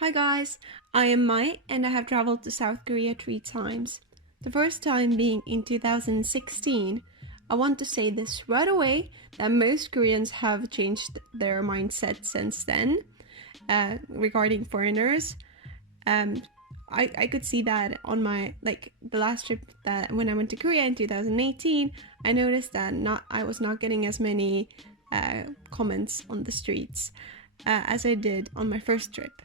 Hi guys, I am Mai and I have traveled to South Korea 3 times. The first time being in 2016. I want to say this right away that most Koreans have changed their mindset since then regarding foreigners. Um, I could see that on my the last trip that when I went to Korea in 2018. I noticed that I was not getting as many comments on the streets as I did on my first trip.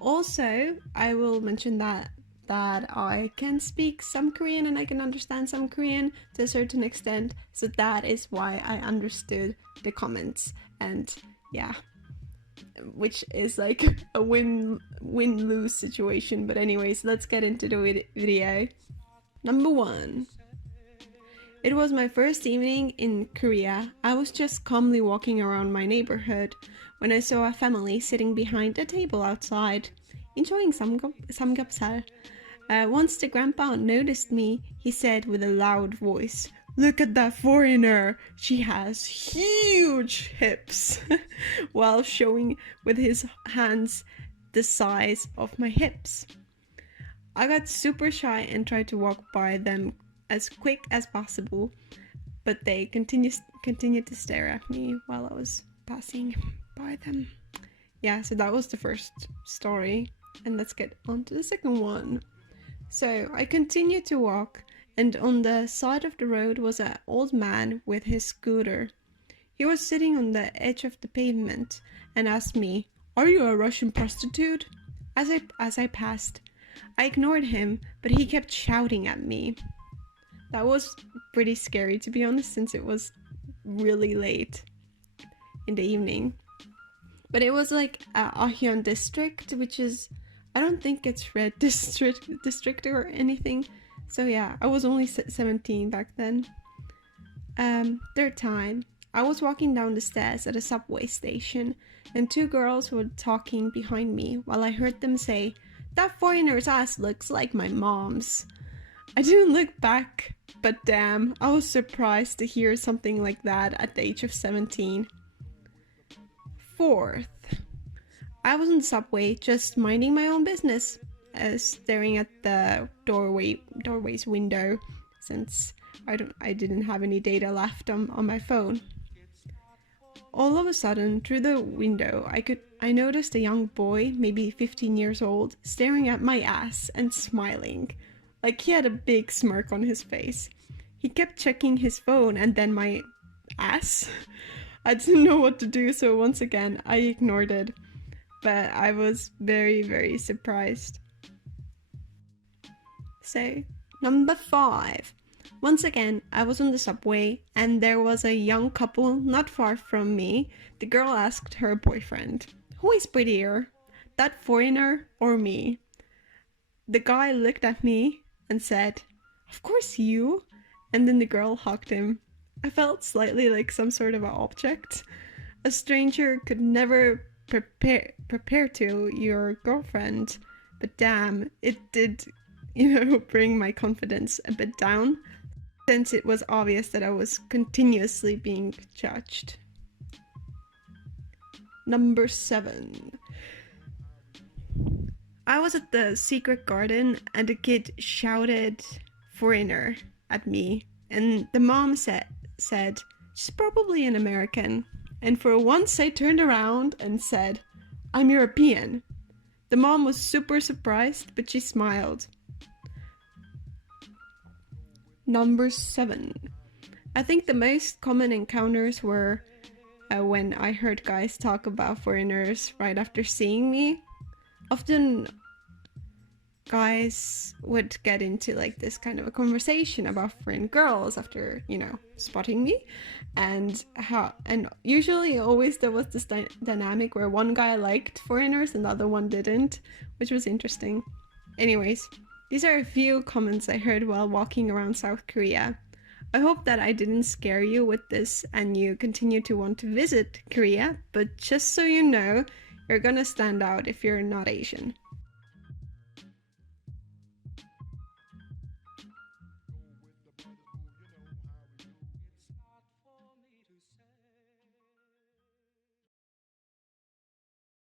Also, I will mention that I can speak some Korean and I can understand some Korean to a certain extent, so that is why I understood the comments. And yeah, which is like a win-lose situation. But anyways, let's get into the video. Number 1. It was my first evening in Korea. I was just calmly walking around my neighborhood when I saw a family sitting behind a table outside, enjoying samgyeopsal. Once the grandpa noticed me, he said with a loud voice, "Look at that foreigner! She has huge hips!" while showing with his hands the size of my hips. I got super shy and tried to walk by them as quick as possible, but they continued to stare at me while I was passing by them. Yeah, so that was the first story, and let's get on to the second one. So I continued to walk, and on the side of the road was an old man with his scooter. He was sitting on the edge of the pavement and asked me, "Are you a Russian prostitute?" As I passed. I ignored him, but he kept shouting at me. That was pretty scary, to be honest, since it was really late in the evening. But it was like Ahyeon district, which is, I don't think it's red district or anything. So yeah, I was only 17 back then. Third time, I was walking down the stairs at a subway station, and two girls were talking behind me while I heard them say, "That foreigner's ass looks like my mom's." I didn't look back, but damn, I was surprised to hear something like that at the age of 17. Fourth, I was on the subway just minding my own business, staring at the doorway's window, since I didn't have any data left on my phone. All of a sudden, through the window, I noticed a young boy, maybe 15 years old, staring at my ass and smiling. Like he had a big smirk on his face. He kept checking his phone and then my ass. I didn't know what to do, so once again, I ignored it. But I was very, very surprised. So, number 5. Once again, I was on the subway and there was a young couple not far from me. The girl asked her boyfriend, "Who is prettier, that foreigner or me?" The guy looked at me and said, "Of course you." And then the girl hugged him. I felt slightly like some sort of an object. A stranger could never prepare to your girlfriend. But damn, it did, bring my confidence a bit down, since it was obvious that I was continuously being judged. Number 7. I was at the secret garden and a kid shouted "foreigner" at me, and the mom said, "She's probably an American." And for once I turned around and said, "I'm European." The mom was super surprised, but she smiled. Number 7. I think the most common encounters were when I heard guys talk about foreigners right after seeing me. Often guys would get into like this kind of a conversation about foreign girls after, spotting me, and usually always there was this dynamic where one guy liked foreigners and the other one didn't, which was interesting. Anyways, these are a few comments I heard while walking around South Korea. I hope that I didn't scare you with this and you continue to want to visit Korea, but just so you know, you're gonna stand out if you're not Asian.